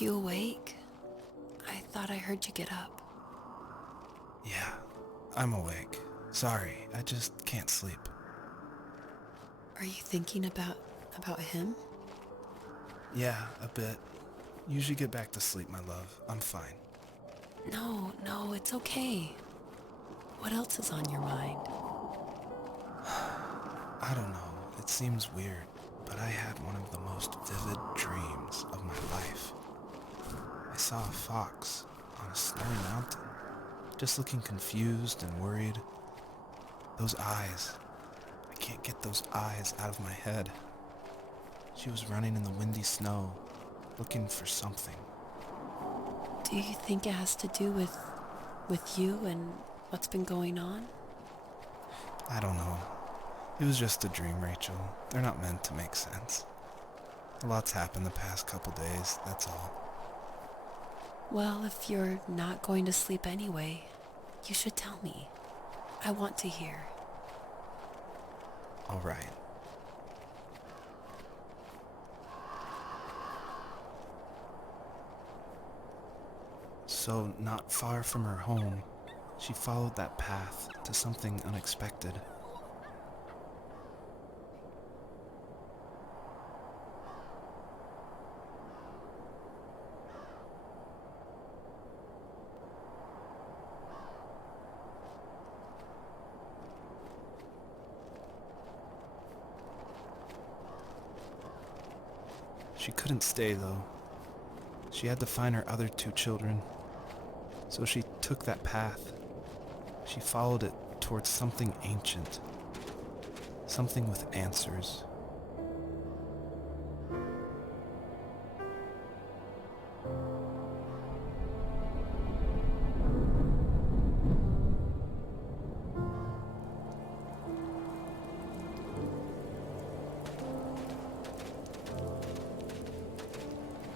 You awake? I thought I heard you get up. Yeah, I'm awake. Sorry, I just can't sleep. Are you thinking about him? Yeah, a bit. Usually get back to sleep, my love. I'm fine. No, it's okay. What else is on your mind? I don't know, it seems weird, but I had one of the most vivid dreams of my life. I saw a fox on a snowy mountain, just looking confused and worried. Those eyes. I can't get those eyes out of my head. She was running in the windy snow, looking for something. Do you think it has to do with you and what's been going on? I don't know. It was just a dream, Rachel. They're not meant to make sense. A lot's happened the past couple days, that's all. Well, if you're not going to sleep anyway, you should tell me. I want to hear. All right. So, not far from her home, she followed that path to something unexpected. She couldn't stay, though. She had to find her other two children. So she took that path. She followed it towards something ancient. Something with answers.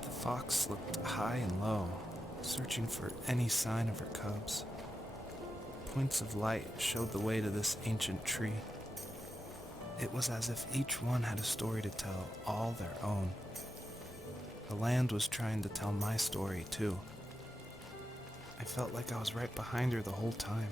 The fox looked high and low, searching for any sign of her cubs. Points of light showed the way to this ancient tree. It was as if each one had a story to tell, all their own. The land was trying to tell my story, too. I felt like I was right behind her the whole time.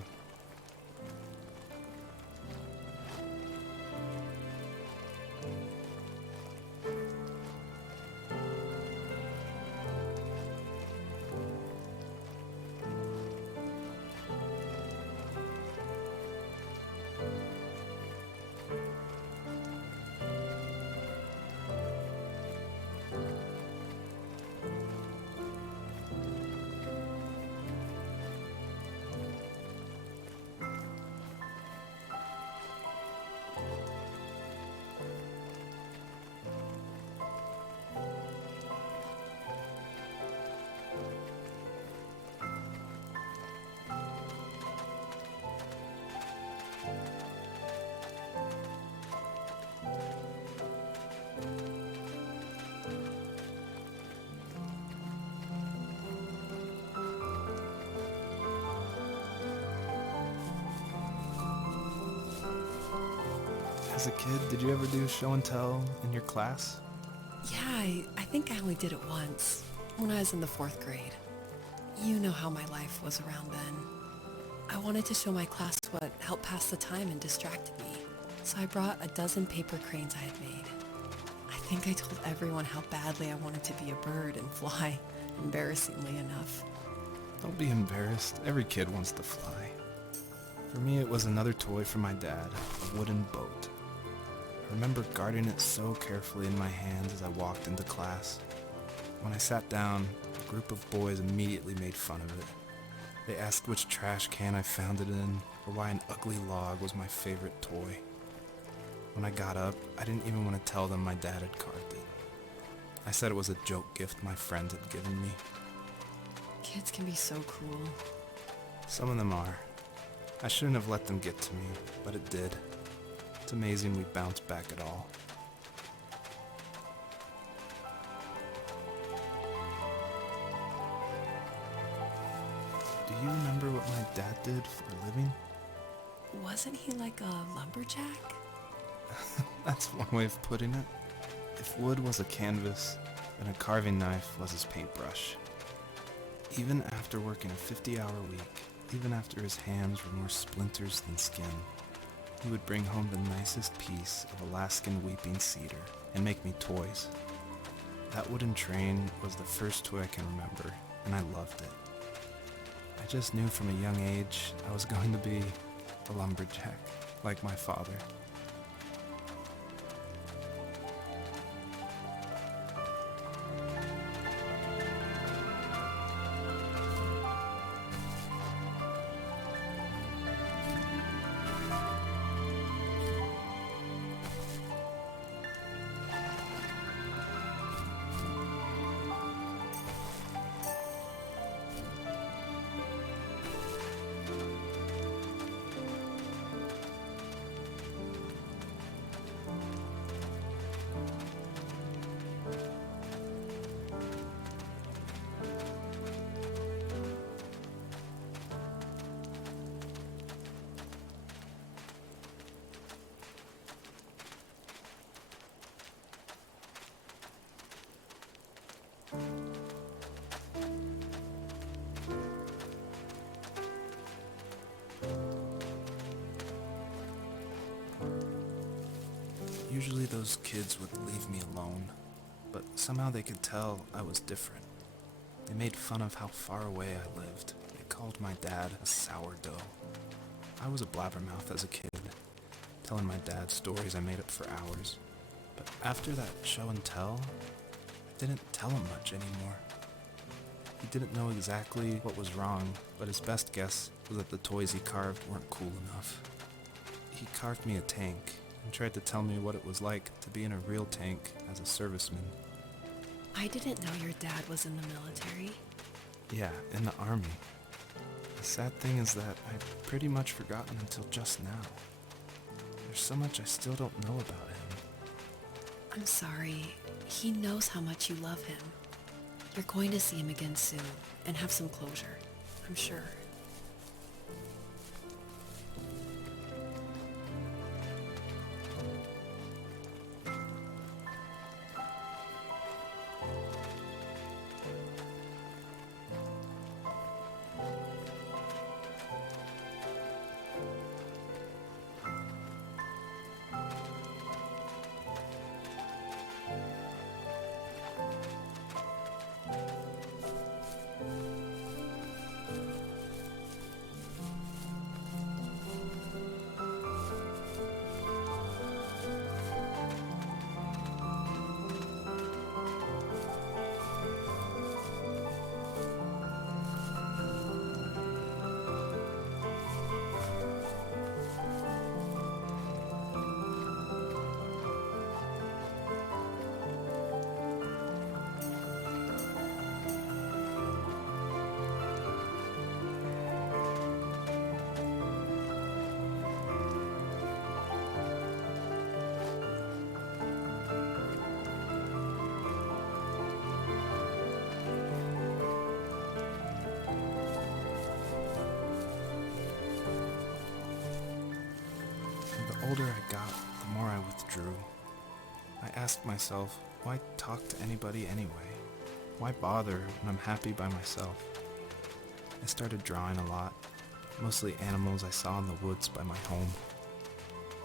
As a kid, did you ever do show and tell in your class? Yeah, I think I only did it once, when I was in the 4th grade. You know how my life was around then. I wanted to show my class what helped pass the time and distracted me, so I brought a dozen paper cranes I had made. I think I told everyone how badly I wanted to be a bird and fly, embarrassingly enough. Don't be embarrassed. Every kid wants to fly. For me, it was another toy from my dad, a wooden boat. I remember guarding it so carefully in my hands as I walked into class. When I sat down, a group of boys immediately made fun of it. They asked which trash can I found it in, or why an ugly log was my favorite toy. When I got up, I didn't even want to tell them my dad had carved it. I said it was a joke gift my friends had given me. Kids can be so cruel. Some of them are. I shouldn't have let them get to me, but it did. It's amazing we bounced back at all. Do you remember what my dad did for a living? Wasn't he like a lumberjack? That's one way of putting it. If wood was a canvas, and a carving knife was his paintbrush. Even after working a 50-hour week, even after his hands were more splinters than skin, he would bring home the nicest piece of Alaskan weeping cedar and make me toys. That wooden train was the first toy I can remember, and I loved it. I just knew from a young age I was going to be a lumberjack, like my father. Usually those kids would leave me alone, but somehow they could tell I was different. They made fun of how far away I lived. They called my dad a sourdough. I was a blabbermouth as a kid, telling my dad stories I made up for hours. But after that show and tell, I didn't tell him much anymore. He didn't know exactly what was wrong, but his best guess was that the toys he carved weren't cool enough. He carved me a tank and tried to tell me what it was like to be in a real tank as a serviceman. I didn't know your dad was in the military. Yeah, in the army. The sad thing is that I'd pretty much forgotten until just now. There's so much I still don't know about him. I'm sorry. He knows how much you love him. You're going to see him again soon and have some closure, I'm sure. The older I got, the more I withdrew. I asked myself, why talk to anybody anyway? Why bother when I'm happy by myself? I started drawing a lot, mostly animals I saw in the woods by my home.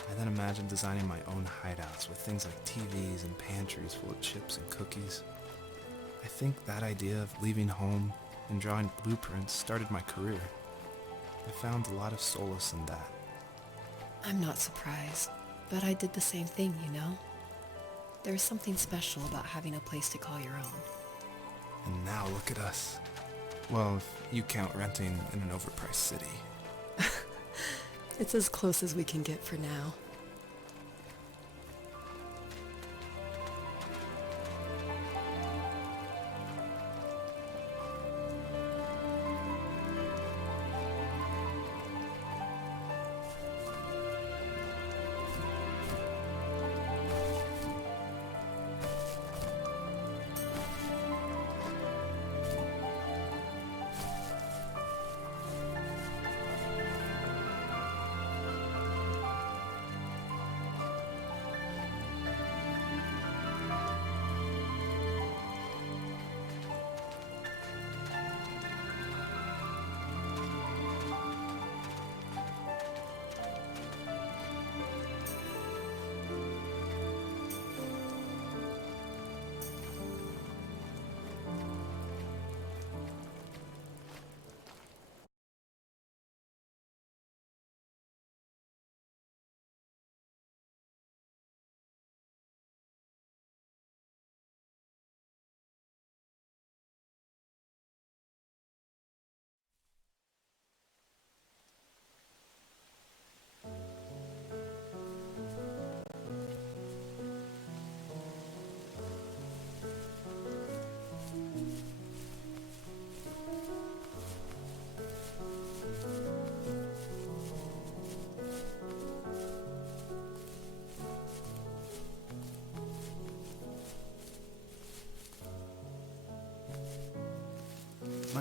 I then imagined designing my own hideouts with things like TVs and pantries full of chips and cookies. I think that idea of leaving home and drawing blueprints started my career. I found a lot of solace in that. I'm not surprised, but I did the same thing, you know? There's something special about having a place to call your own. And now look at us. Well, if you count renting in an overpriced city. It's as close as we can get for now.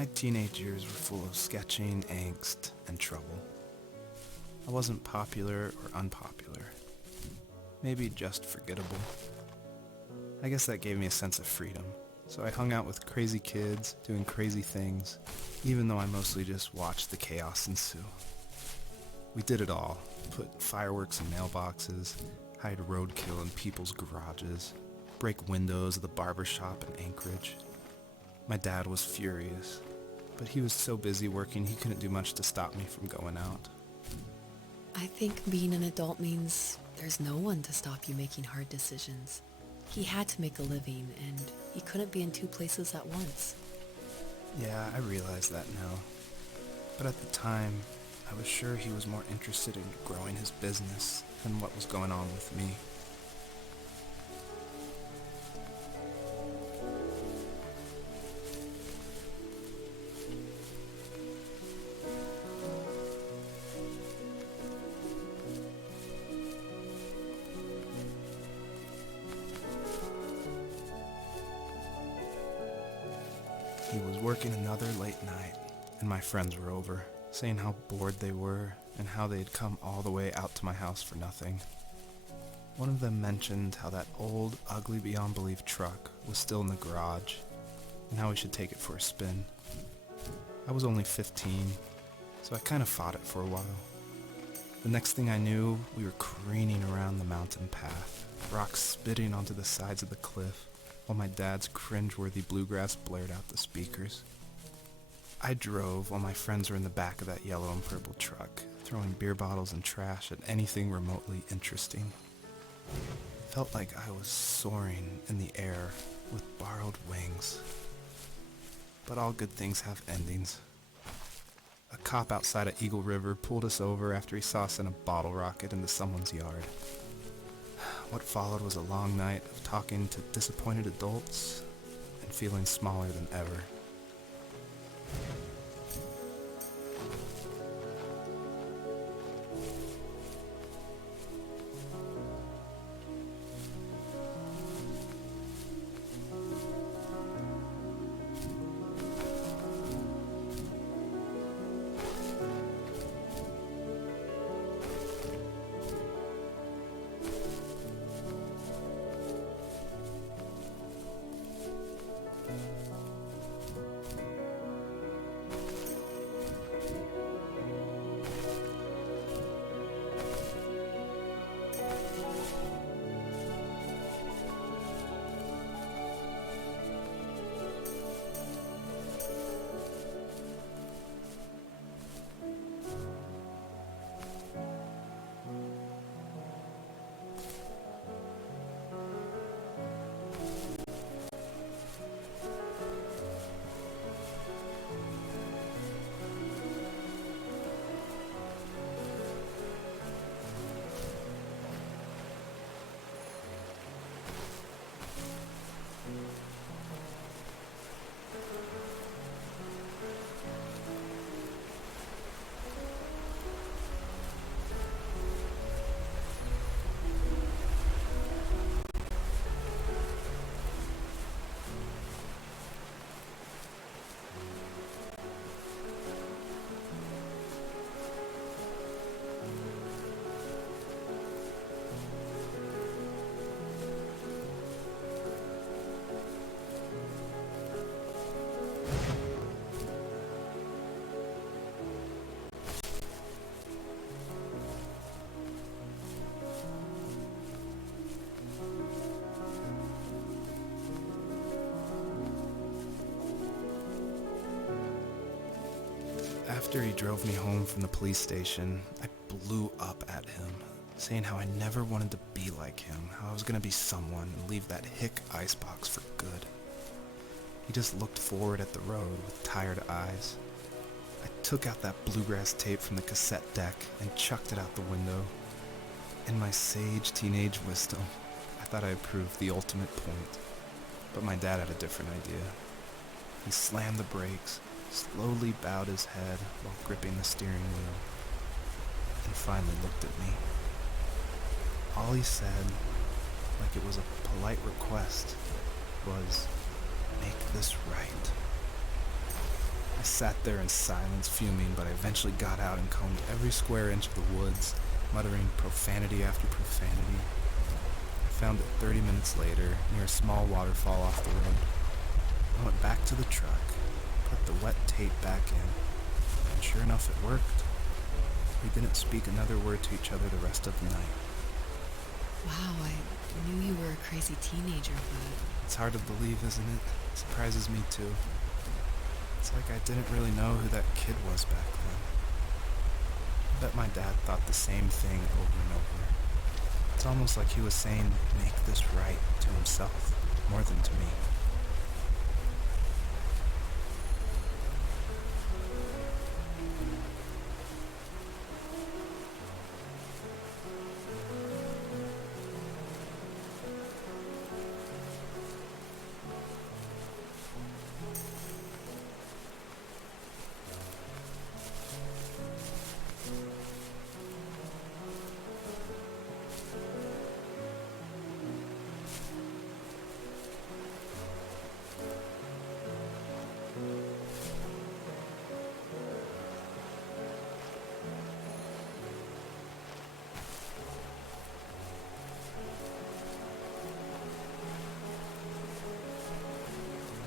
My teenage years were full of sketching, angst, and trouble. I wasn't popular or unpopular. Maybe just forgettable. I guess that gave me a sense of freedom, so I hung out with crazy kids, doing crazy things, even though I mostly just watched the chaos ensue. We did it all. Put fireworks in mailboxes, hide roadkill in people's garages, break windows of the barber shop in Anchorage. My dad was furious, but he was so busy working he couldn't do much to stop me from going out. I think being an adult means there's no one to stop you making hard decisions. He had to make a living, and he couldn't be in two places at once. Yeah, I realize that now. But at the time, I was sure he was more interested in growing his business than what was going on with me. He was working another late night, and my friends were over, saying how bored they were and how they'd come all the way out to my house for nothing. One of them mentioned how that old, ugly beyond belief truck was still in the garage, and how we should take it for a spin. I was only 15, so I kind of fought it for a while. The next thing I knew, we were careening around the mountain path, rocks spitting onto the sides of the cliff, while my dad's cringeworthy bluegrass blared out the speakers. I drove while my friends were in the back of that yellow and purple truck, throwing beer bottles and trash at anything remotely interesting. It felt like I was soaring in the air with borrowed wings. But all good things have endings. A cop outside of Eagle River pulled us over after he saw us in a bottle rocket into someone's yard. What followed was a long night of talking to disappointed adults and feeling smaller than ever. After he drove me home from the police station, I blew up at him, saying how I never wanted to be like him, how I was going to be someone and leave that hick icebox for good. He just looked forward at the road with tired eyes. I took out that bluegrass tape from the cassette deck and chucked it out the window. In my sage teenage wisdom, I thought I had proved the ultimate point, but my dad had a different idea. He slammed the brakes, slowly bowed his head while gripping the steering wheel, and finally looked at me. All he said, like it was a polite request, was, "Make this right." I sat there in silence, fuming, but I eventually got out and combed every square inch of the woods, muttering profanity after profanity. I found it 30 minutes later, near a small waterfall off the road. I went back to the truck, put the wet tape back in, and sure enough it worked. We didn't speak another word to each other the rest of the night. Wow, I knew you were a crazy teenager, but It's hard to believe, isn't it? It surprises me too. It's like I didn't really know who that kid was back then. I bet my dad thought the same thing over and over. It's almost like he was saying, make this right to himself, more than to me.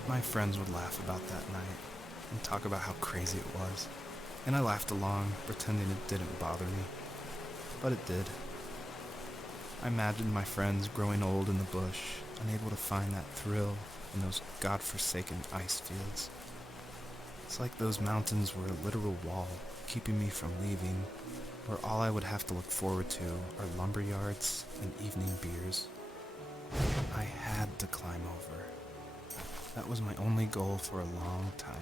My friends would laugh about that night and talk about how crazy it was, and I laughed along, pretending it didn't bother me. But it did. I imagined my friends growing old in the bush, unable to find that thrill in those godforsaken ice fields. It's like those mountains were a literal wall, keeping me from leaving, where all I would have to look forward to are lumber yards and evening beers. I had to climb over. That was my only goal for a long time.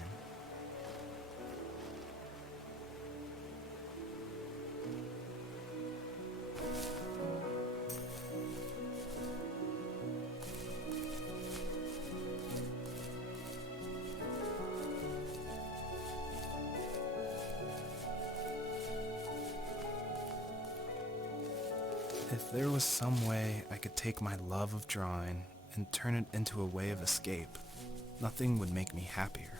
If there was some way I could take my love of drawing and turn it into a way of escape, nothing would make me happier.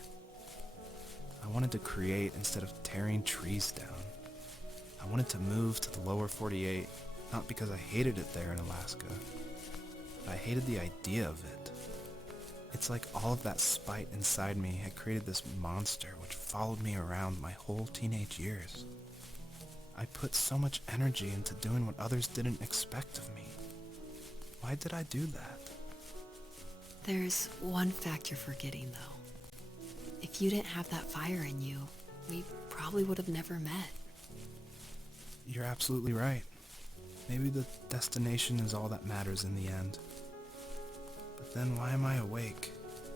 I wanted to create instead of tearing trees down. I wanted to move to the lower 48, not because I hated it there in Alaska, but I hated the idea of it. It's like all of that spite inside me had created this monster which followed me around my whole teenage years. I put so much energy into doing what others didn't expect of me. Why did I do that? there's one fact you're forgetting, though. If you didn't have that fire in you, we probably would have never met. You're absolutely right. Maybe the destination is all that matters in the end. But then why am I awake?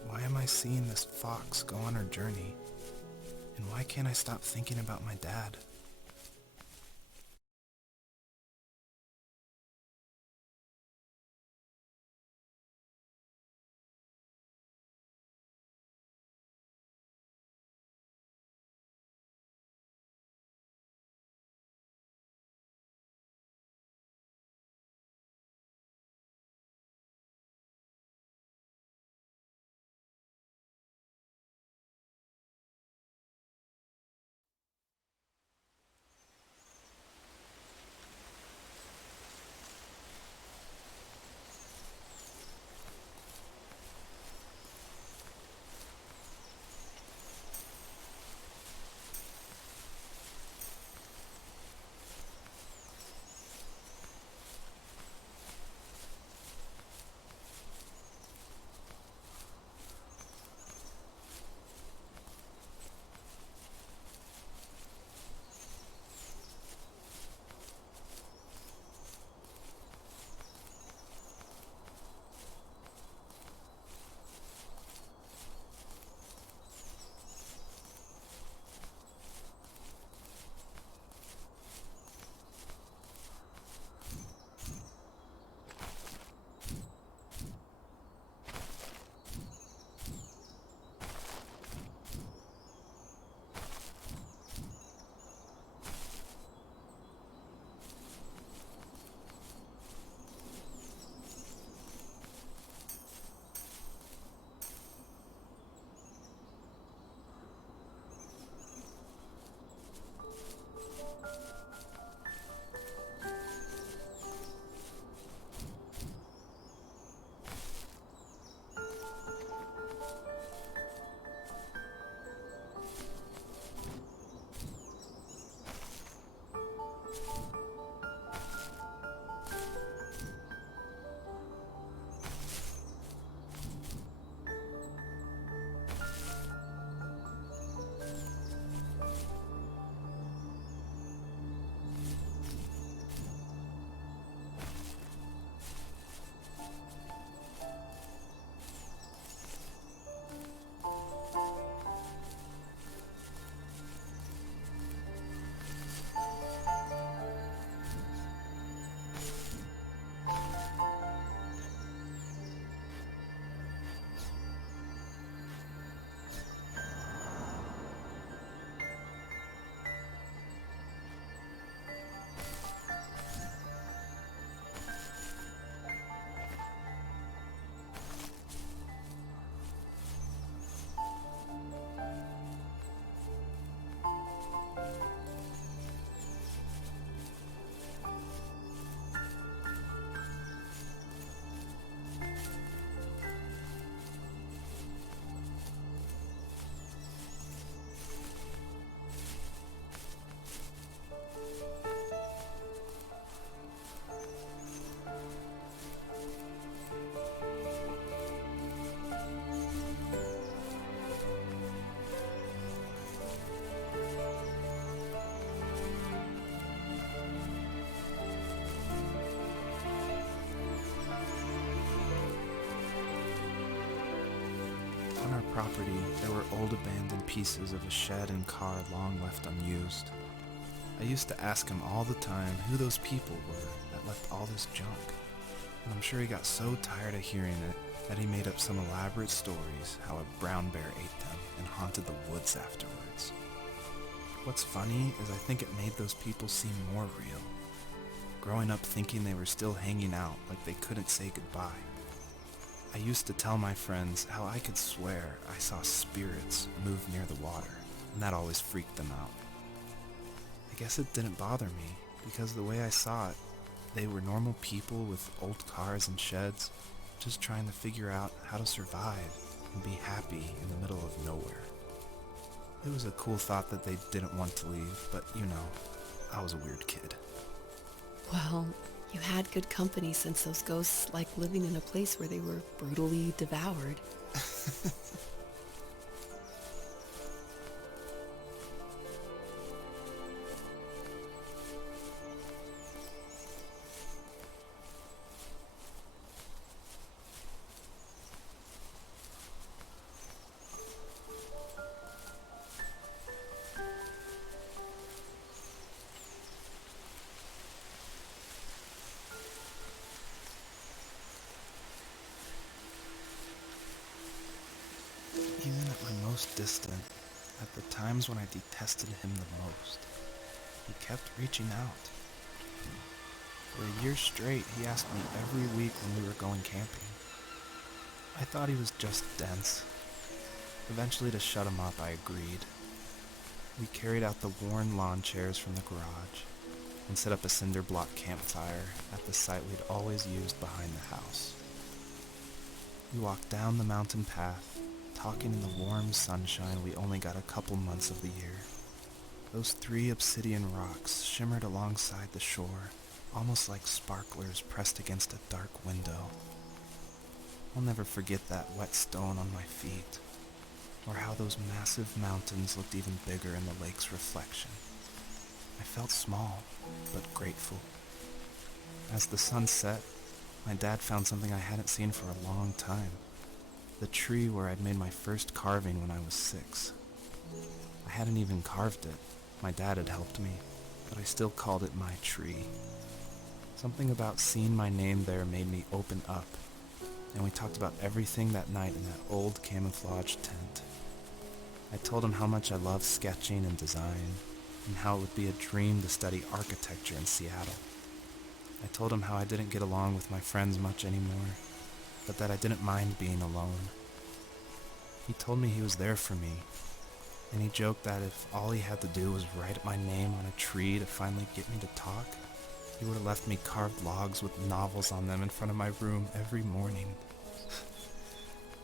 Why am I seeing this fox go on her journey? And why can't I stop thinking about my dad? On our property, there were old abandoned pieces of a shed and car long left unused. I used to ask him all the time who those people were that left all this junk, and I'm sure he got so tired of hearing it that he made up some elaborate stories how a brown bear ate them and haunted the woods afterwards. What's funny is I think it made those people seem more real, growing up thinking they were still hanging out like they couldn't say goodbye. I used to tell my friends how I could swear I saw spirits move near the water, and that always freaked them out. I guess it didn't bother me, because the way I saw it, they were normal people with old cars and sheds, just trying to figure out how to survive and be happy in the middle of nowhere. It was a cool thought that they didn't want to leave, but you know, I was a weird kid. Well, you had good company since those ghosts like living in a place where they were brutally devoured. Even at my most distant, at the times when I detested him the most, he kept reaching out. For a year straight, he asked me every week when we were going camping. I thought he was just dense. Eventually, to shut him up, I agreed. We carried out the worn lawn chairs from the garage and set up a cinder block campfire at the site we'd always used behind the house. We walked down the mountain path, talking in the warm sunshine we only got a couple months of the year. Those 3 obsidian rocks shimmered alongside the shore, almost like sparklers pressed against a dark window. I'll never forget that wet stone on my feet, or how those massive mountains looked even bigger in the lake's reflection. I felt small, but grateful. As the sun set, my dad found something I hadn't seen for a long time. The tree where I'd made my first carving when I was 6. I hadn't even carved it. My dad had helped me, but I still called it my tree. Something about seeing my name there made me open up, and we talked about everything that night in that old camouflage tent. I told him how much I loved sketching and design, and how it would be a dream to study architecture in Seattle. I told him how I didn't get along with my friends much anymore, but that I didn't mind being alone. He told me he was there for me, And he joked that if all he had to do was write my name on a tree to finally get me to talk, he would have left me carved logs with novels on them in front of my room every morning.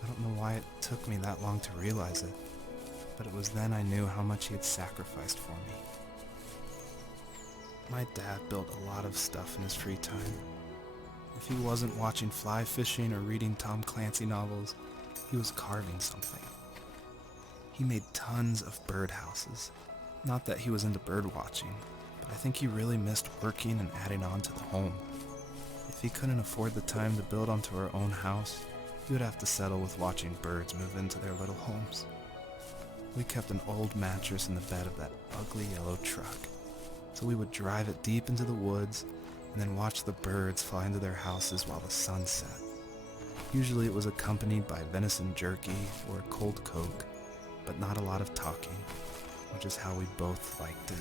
I don't know why it took me that long to realize it, but it was then I knew how much he had sacrificed for me. My dad built a lot of stuff in his free time. If he wasn't watching fly fishing or reading Tom Clancy novels, he was carving something. He made tons of birdhouses. Not that he was into bird watching, but I think he really missed working and adding on to the home. If he couldn't afford the time to build onto our own house, he would have to settle with watching birds move into their little homes. We kept an old mattress in the bed of that ugly yellow truck, so we would drive it deep into the woods and then watch the birds fly into their houses while the sun set. Usually it was accompanied by venison jerky or a cold Coke, but not a lot of talking, which is how we both liked it.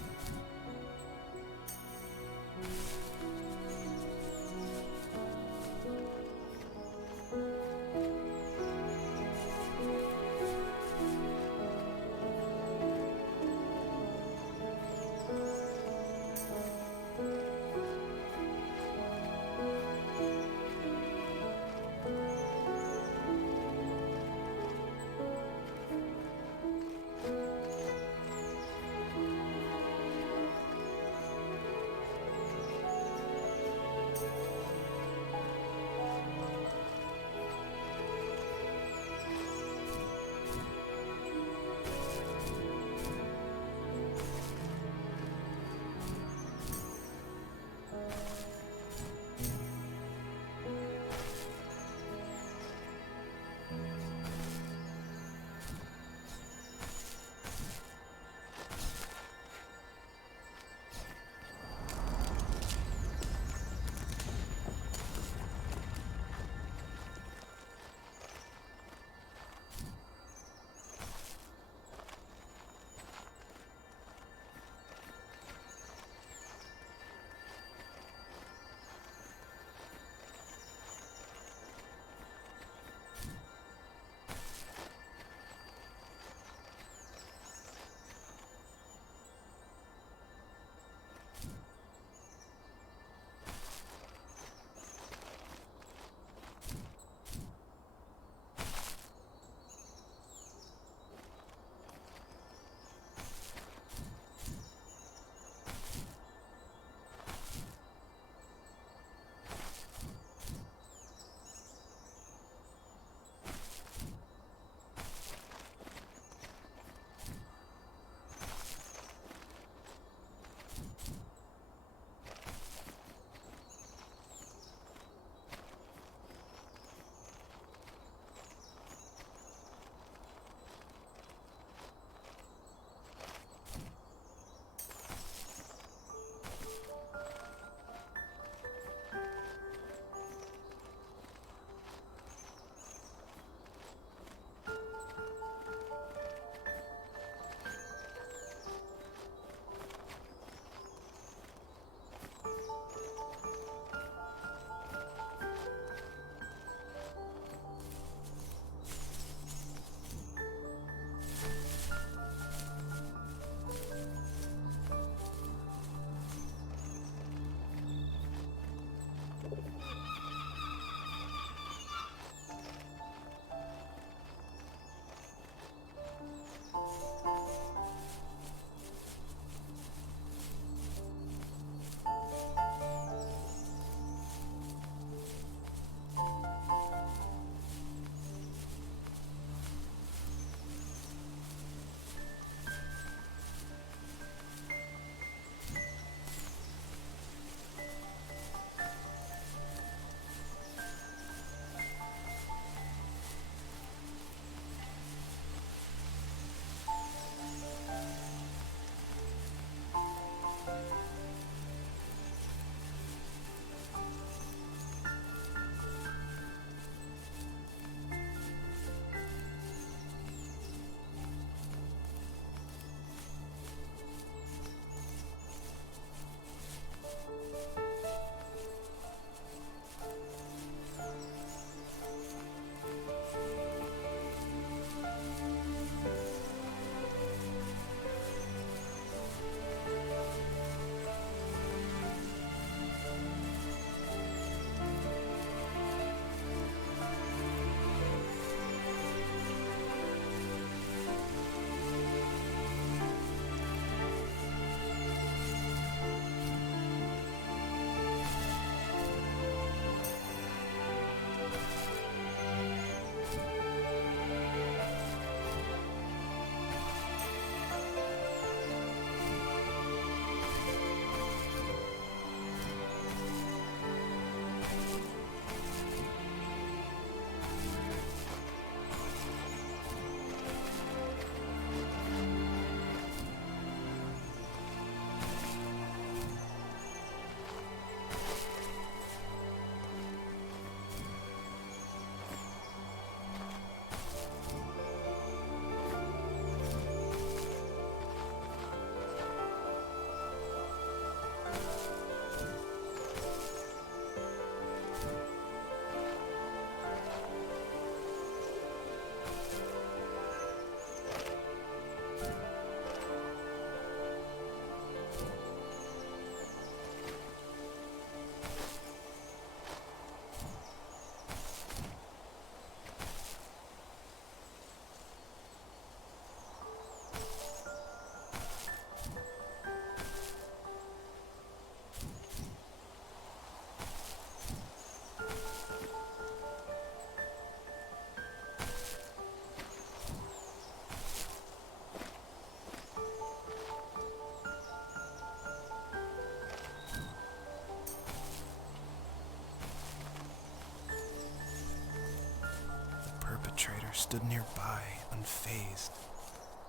stood nearby, unfazed,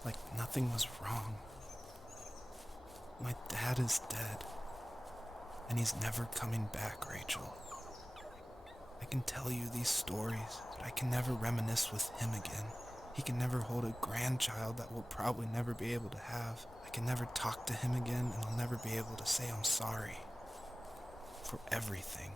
like nothing was wrong. My dad is dead, and he's never coming back, Rachel. I can tell you these stories, but I can never reminisce with him again. He can never hold a grandchild that we'll probably never be able to have. I can never talk to him again, and I'll never be able to say I'm sorry for everything.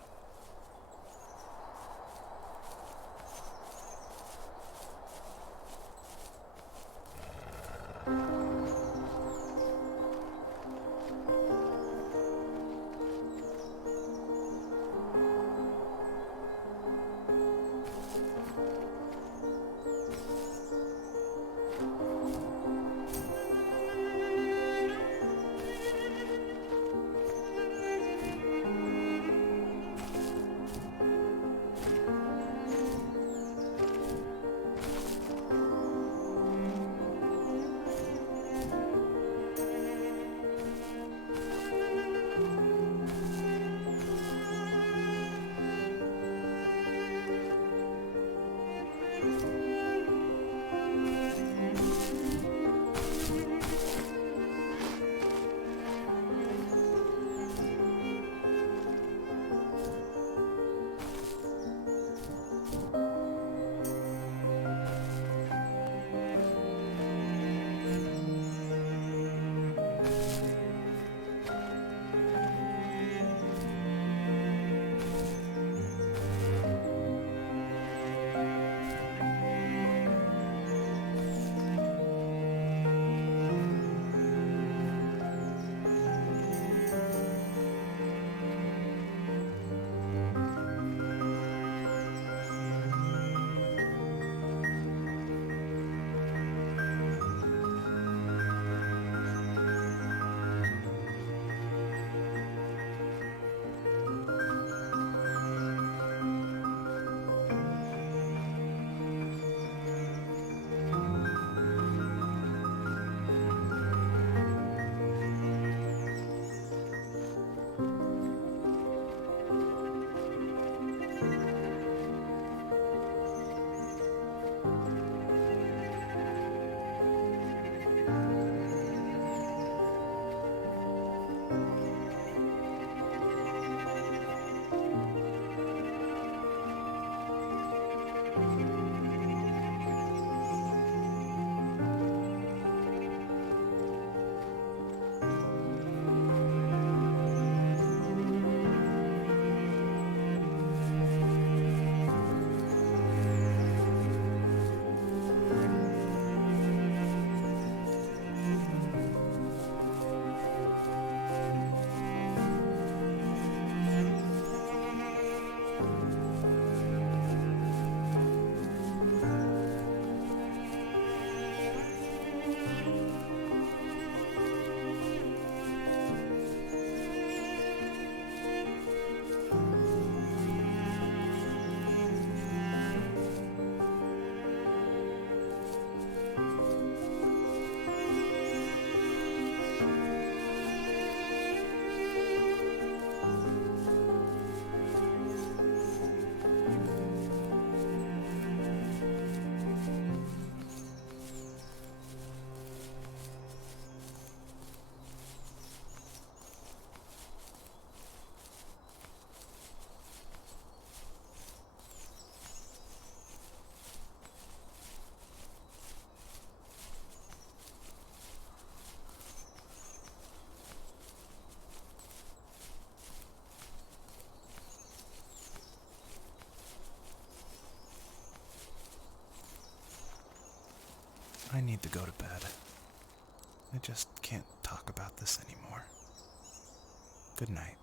I need to go to bed. I just can't talk about this anymore. Good night.